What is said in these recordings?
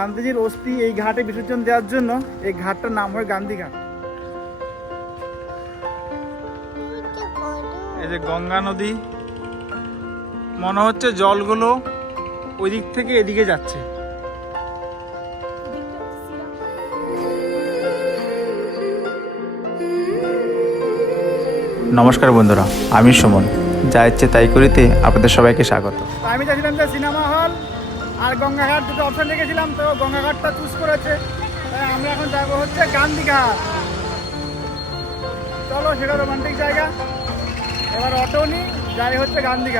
গান্ধীজির অস্থি এই ঘাটে বিসর্জন দেওয়ার জন্য এই ঘাটটার নাম হয় গান্ধী ঘাট। এই যে গঙ্গা নদী মনে হচ্ছে জলগুলো ওই দিক থেকে এদিকে যাচ্ছে। নমস্কার বন্ধুরা আমি সুমন। যা ইচ্ছে তাই করিতে আপনাদের সবাইকে স্বাগত। আমি চাইছিলাম যে সিনেমা হল। আর গঙ্গাঘাট দুটো অপশন রেখেছিলাম, তো গঙ্গাঘাটটা চুজ করেছে। তাই আমরা এখন যাব হচ্ছে গান্ধীঘাট। চলো, সেটা রোমান্টিক জায়গা। এবার অটো নিই, যাই হচ্ছে গান্ধী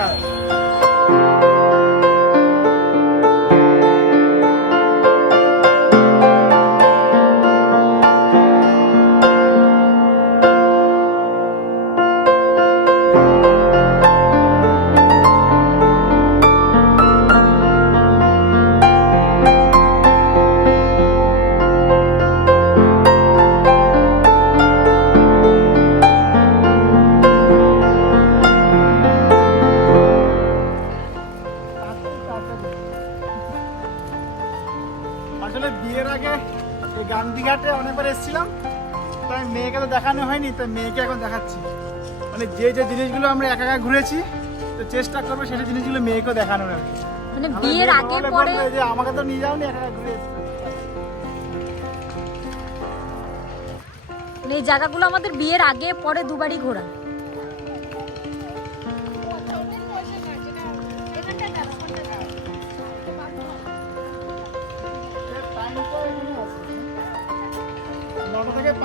আসলে বিয়ের আগে এই গান্ধীঘাটে অনেকবার এসেছিলাম। তাই মেয়েকে তো দেখানো হয়নি তাই মেয়েকে এখন দেখাচ্ছি। মানে যে যে জিনিসগুলো আমরা একা একা ঘুরেছি তো চেষ্টা করব সেটা জিনিসগুলো মেয়েকেও দেখানোর আর কি। মানে বিয়ের আগে পরে যে আমাকে তো নিয়ে যাওনি একা একা ঘুরে মানে এই জায়গাগুলো আমাদের বিয়ের আগে পরে দুবারই ঘোরা।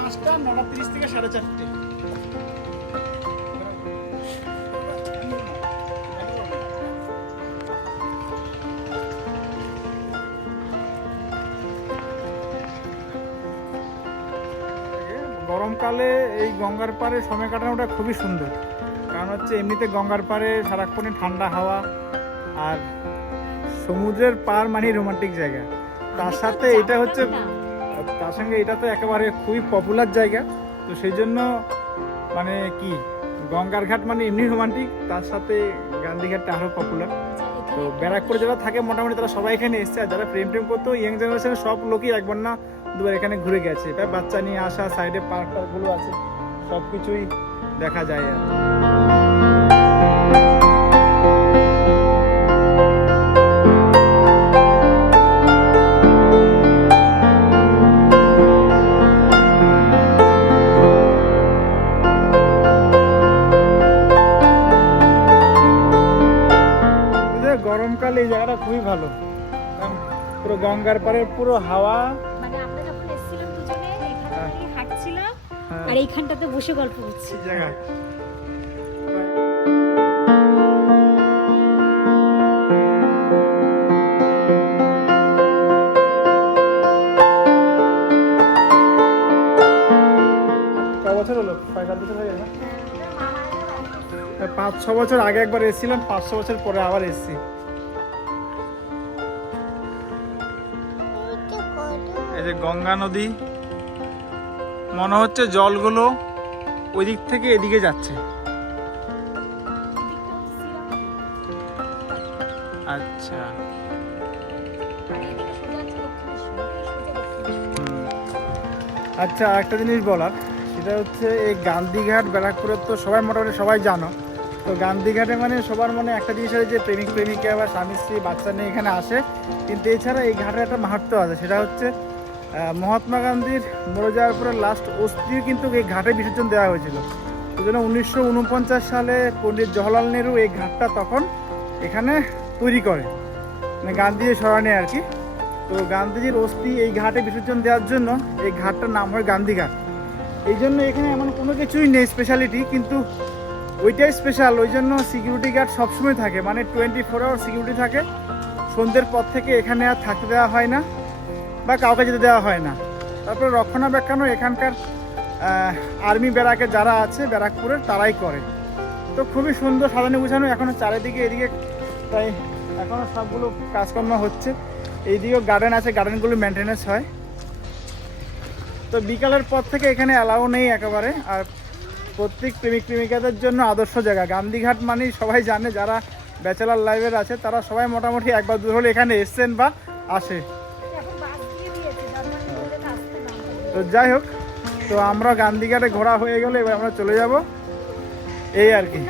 পাঁচটা নটা তিরিশ থেকে সাড়ে চারটে। গরমকালে এই গঙ্গার পাড়ে সময় কাটানোটা খুবই সুন্দর। কারণ হচ্ছে এমনিতে গঙ্গার পাড়ে সারাক্ষণই ঠান্ডা হাওয়া আর সমুদ্রের পার মানে রোমান্টিক জায়গা। তার সাথে এটা হচ্ছে তার সঙ্গে এটা তো একেবারে খুবই পপুলার জায়গা। তো সেই জন্য মানে কি, গঙ্গার ঘাট মানে এমনি রোমান্টিক তার সাথে গান্ধীঘাটটা আরও পপুলার তো ব্যারাকপুরে যারা থাকে, মোটামুটি তারা সবাই এখানে এসছে। আর যারা প্রেম টেম করতো ইয়াং জেনারেশনের সব লোকই একবার না দুবার এখানে ঘুরে গেছে। তাই বাচ্চা নিয়ে আসা সাইডে পার্ক টার্কগুলো আছে সব কিছুই দেখা যায় আর গরমকালে এই জায়গাটা খুবই ভালো। পুরো গঙ্গার পাড়ে পুরো হাওয়া। মানে আমরা যখন এসেছিলাম দুজনে এখানে হ্যাঁ। হাঁটছিলাম। হ্যাঁ, আর এইখানটাতে বসে গল্প করছি। জায়গা বছর হলো? ছয় সাত বছর হয়ে গেল পাঁচ ছ বছর আগে একবার এসেছিলাম পাঁচ ছ বছর পরে আবার এসেছি। যে গঙ্গা নদী, মনে হচ্ছে জলগুলো ওই দিক থেকে এদিকে যাচ্ছে। আচ্ছা। আচ্ছা একটা জিনিস বলার, সেটা হচ্ছে এই গান্ধীঘাট, ব্যারাকপুরের তো সবাই মোটামুটি সবাই জানো। তো গান্ধীঘাটে মানে সবার মনে একটা জিনিস আছে যে প্রেমিক প্রেমিকা বা স্বামী স্ত্রী বাচ্চা নিয়ে এখানে আসে। কিন্তু এছাড়া এই ঘাটের একটা মাহাত্ম আছে, সেটা হচ্ছে মহাত্মা গান্ধীর মরে যাওয়ার পরে লাস্ট অস্থিও কিন্তু এই ঘাটে বিসর্জন দেওয়া হয়েছিল। ওই জন্য উনিশশো উনপঞ্চাশ সালে পণ্ডিত জওহরলাল নেহরু এই ঘাটটা তখন এখানে তৈরি করে মানে গান্ধীজির স্মরণে আর কি। তো গান্ধীজির অস্থি এই ঘাটে বিসর্জন দেওয়ার জন্য এই ঘাটটার নাম হয় গান্ধী ঘাট। এই জন্য এখানে এমন কোনো কিছুই নেই স্পেশালিটি কিন্তু ওইটাই স্পেশাল ওই জন্য সিকিউরিটি গার্ড সবসময় থাকে। মানে টোয়েন্টি ফোর আওয়ার সিকিউরিটি থাকে। সন্ধ্যের পর থেকে এখানে আর থাকতে দেওয়া হয় না। বা কাউকে যেতে দেওয়া হয় না। তারপরে রক্ষণাবেক্ষণও এখানকার আর্মি ব্যারাকে যারা আছে, ব্যারাকপুরের, তারাই করে। তো খুবই সুন্দর সাজানো গুছানো, এখনও চারিদিকে, এদিকে তাই এখনও সবগুলো কাজকর্ম হচ্ছে। এইদিকেও গার্ডেন আছে গার্ডেনগুলো মেনটেন্যান্স হয়। তো বিকালের পর থেকে এখানে অ্যালাউ নেই একেবারে, আর প্রত্যেক প্রেমিক প্রেমিকাদের জন্য আদর্শ জায়গা। গান্ধীঘাট মানেই সবাই জানে, যারা ব্যাচেলার লাইফের আছে, তারা সবাই মোটামুটি একবার দূর হলে এখানে এসছেন বা আসে। তো যাই হোক, তো আমরা গান্ধীঘাটে ঘোরা হয়ে গেলে, এবার আমরা চলে যাব। এই আর কি।